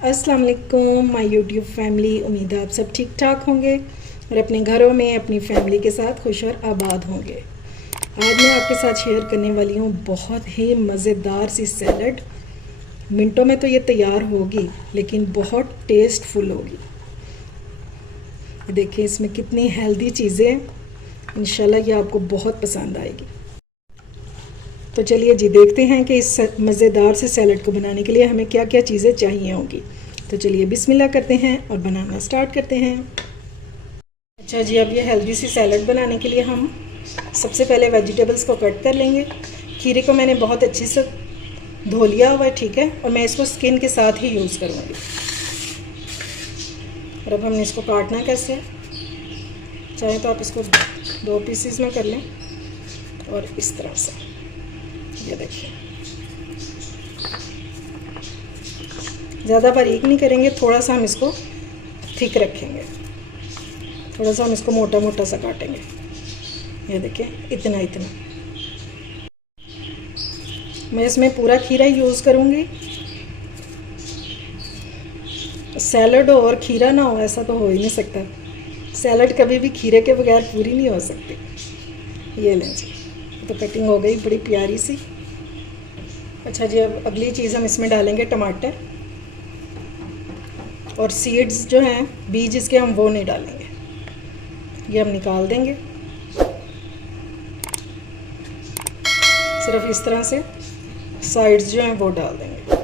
अस्सलाम वालेकुम my YouTube family. उम्मीद है आप सब ठीक ठाक होंगे और अपने घरों में अपनी फैमिली के साथ खुश और आबाद होंगे। आज मैं आपके साथ शेयर करने वाली हूँ बहुत ही मज़ेदार सी सैलड। मिनटों में तो ये तैयार होगी लेकिन बहुत टेस्टफुल होगी। देखिए इसमें कितनी हेल्दी चीज़ें हैं, इंशाल्लाह ये आपको बहुत पसंद आएगी। तो चलिए जी देखते हैं कि इस मज़ेदार से सैलड को बनाने के लिए हमें क्या क्या चीज़ें चाहिए होंगी। तो चलिए बिस्मिल्लाह करते हैं और बनाना स्टार्ट करते हैं। अच्छा जी, अब ये हेल्दी सी सैलड बनाने के लिए हम सबसे पहले वेजिटेबल्स को कट कर लेंगे। खीरे को मैंने बहुत अच्छे से धो लिया हुआ है, ठीक है, और मैं इसको स्किन के साथ ही यूज़ करूँगी। और अब हमने इसको काटना कैसे है, चाहे तो आप इसको 2 पीसेस में कर लें और इस तरह से, ये देखिए ज़्यादा बारीक नहीं करेंगे, थोड़ा सा हम इसको थिक रखेंगे, थोड़ा सा हम इसको मोटा मोटा सा काटेंगे। ये देखिए इतना इतना। मैं इसमें पूरा खीरा यूज़ करूँगी। सैलड हो और खीरा ना हो ऐसा तो हो ही नहीं सकता। सैलड कभी भी खीरे के बगैर पूरी नहीं हो सकती। ये लें जी, तो कटिंग हो गई बड़ी प्यारी सी। अच्छा जी, अब अगली चीज़ हम इसमें डालेंगे टमाटर, और सीड्स जो हैं बीज इसके हम वो नहीं डालेंगे, ये हम निकाल देंगे। सिर्फ इस तरह से साइड्स जो हैं वो डाल देंगे,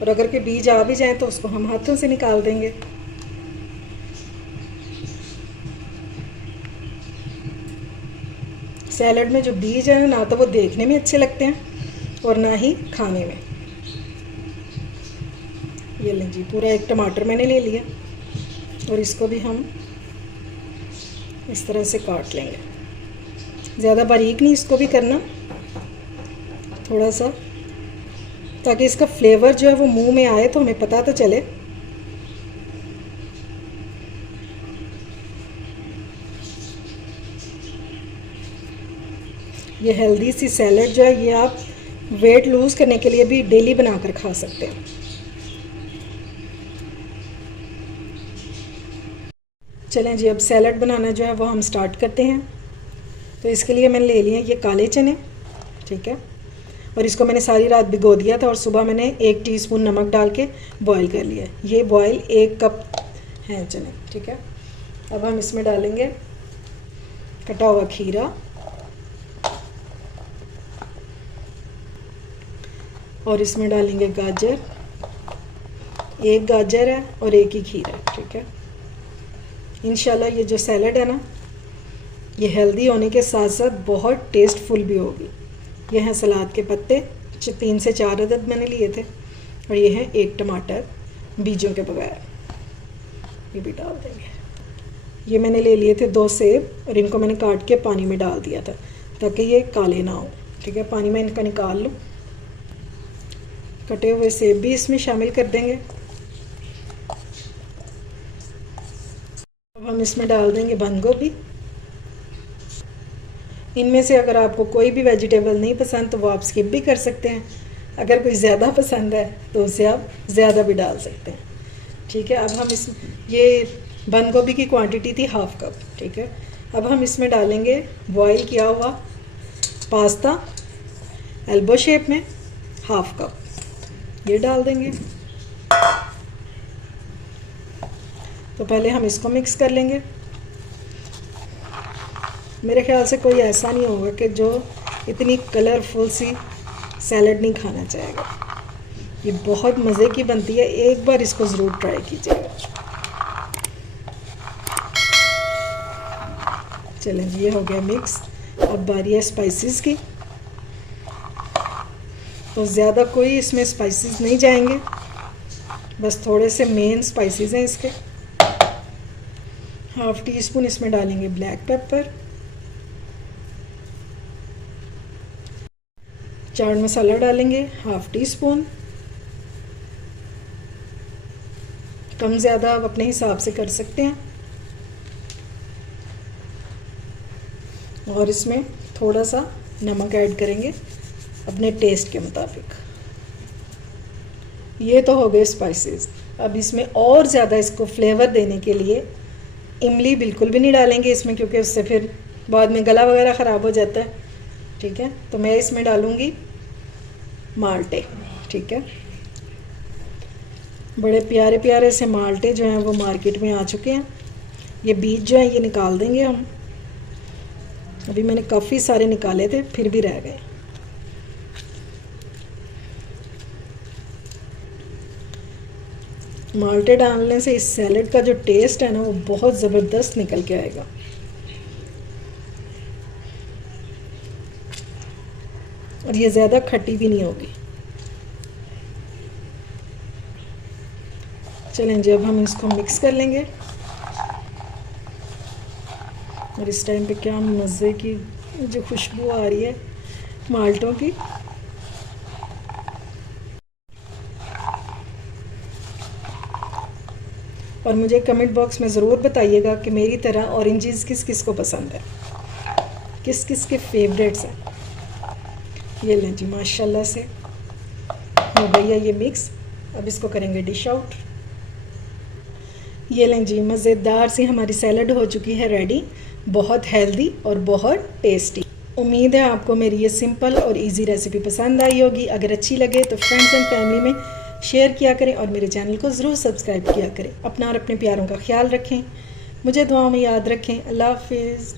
और अगर के बीज आ भी जाएँ तो उसको हम हाथों से निकाल देंगे। सैलड में जो बीज हैं ना तो वो देखने में अच्छे लगते हैं और ना ही खाने में। ये लें जी, पूरा एक टमाटर मैंने ले लिया और इसको भी हम इस तरह से काट लेंगे। ज़्यादा बारीक नहीं इसको भी करना, थोड़ा सा, ताकि इसका फ्लेवर जो है वो मुंह में आए तो हमें पता तो चले। ये हेल्दी सी सैलड जो है ये आप वेट लूज़ करने के लिए भी डेली बनाकर खा सकते हैं। चलें जी, अब सैलड बनाना जो है वो हम स्टार्ट करते हैं। तो इसके लिए मैंने ले लिए ये काले चने, ठीक है, और इसको मैंने सारी रात भिगो दिया था और सुबह मैंने 1 टीस्पून नमक डाल के बॉईल कर लिया। ये बॉईल 1 कप हैं चने, ठीक है। अब हम इसमें डालेंगे कटा हुआ खीरा, और इसमें डालेंगे गाजर। 1 गाजर है और 1 ही खीरा है, ठीक है। इंशाल्लाह ये जो सैलड है ना ये हेल्दी होने के साथ साथ बहुत टेस्टफुल भी होगी। ये हैं सलाद के पत्ते, 3 से 4 अदद मैंने लिए थे, और ये है 1 टमाटर बीजों के बगैर, ये भी डाल देंगे। ये मैंने ले लिए थे 2 सेब और इनको मैंने काट के पानी में डाल दिया था ताकि ये काले ना हो, ठीक है। पानी में इनका निकाल लूँ। कटे हुए सेब भी इसमें शामिल कर देंगे। अब हम इसमें डाल देंगे बंद गोभी। इनमें से अगर आपको कोई भी वेजिटेबल नहीं पसंद तो वो आप स्किप भी कर सकते हैं। अगर कोई ज़्यादा पसंद है तो उसे आप ज़्यादा भी डाल सकते हैं, ठीक है। अब हम ये बंद गोभी की क्वांटिटी थी 1/2 कप, ठीक है। अब हम इसमें डालेंगे बॉईल किया हुआ पास्ता एल्बो शेप में 1/2 कप, ये डाल देंगे। तो पहले हम इसको मिक्स कर लेंगे। मेरे ख्याल से कोई ऐसा नहीं होगा कि जो इतनी कलरफुल सी सैलड नहीं खाना चाहेगा। ये बहुत मज़े की बनती है, एक बार इसको ज़रूर ट्राई कीजिएगा। चलें जी, ये हो गया मिक्स। अब बारी है स्पाइसेस की। तो ज़्यादा कोई इसमें स्पाइसेस नहीं जाएंगे, बस थोड़े से मेन स्पाइसेस हैं इसके। 1/2 टीस्पून इसमें डालेंगे ब्लैक पेपर, चाट मसाला डालेंगे 1/2 टीस्पून। कम ज़्यादा आप अपने हिसाब से कर सकते हैं। और इसमें थोड़ा सा नमक ऐड करेंगे अपने टेस्ट के मुताबिक। ये तो हो गए स्पाइसेस। अब इसमें और ज़्यादा इसको फ्लेवर देने के लिए इमली बिल्कुल भी नहीं डालेंगे इसमें, क्योंकि उससे फिर बाद में गला वगैरह ख़राब हो जाता है। ठीक है, तो मैं इसमें डालूँगी माल्टे। ठीक है, बड़े प्यारे प्यारे से माल्टे जो हैं वो मार्केट में आ चुके हैं। ये बीज जो है ये निकाल देंगे हम। अभी मैंने काफ़ी सारे निकाले थे, फिर भी रह गए। माल्टे डालने से इस सैलेड का जो टेस्ट है ना वो बहुत ज़बरदस्त निकल के आएगा। और ये ज़्यादा खट्टी भी नहीं होगी। चलें जी, अब हम इसको मिक्स कर लेंगे। और इस टाइम पे क्या मज़े की जो खुशबू आ रही है माल्टों की। और मुझे कमेंट बॉक्स में ज़रूर बताइएगा कि मेरी तरह ऑरेंजेस किस किस को पसंद है, किस किस के फेवरेट्स हैं। ये लें जी, माशाल्लाह से हो गई है ये मिक्स। अब इसको करेंगे डिश आउट। ये लें जी, मज़ेदार सी हमारी सैलड हो चुकी है रेडी, बहुत हेल्दी और बहुत टेस्टी। उम्मीद है आपको मेरी ये सिंपल और इजी रेसिपी पसंद आई होगी। अगर अच्छी लगे तो फ्रेंड्स एंड फैमिली में शेयर किया करें और मेरे चैनल को ज़रूर सब्सक्राइब किया करें। अपना और अपने प्यारों का ख्याल रखें, मुझे दुआओं में याद रखें। अल्लाह हाफिज़।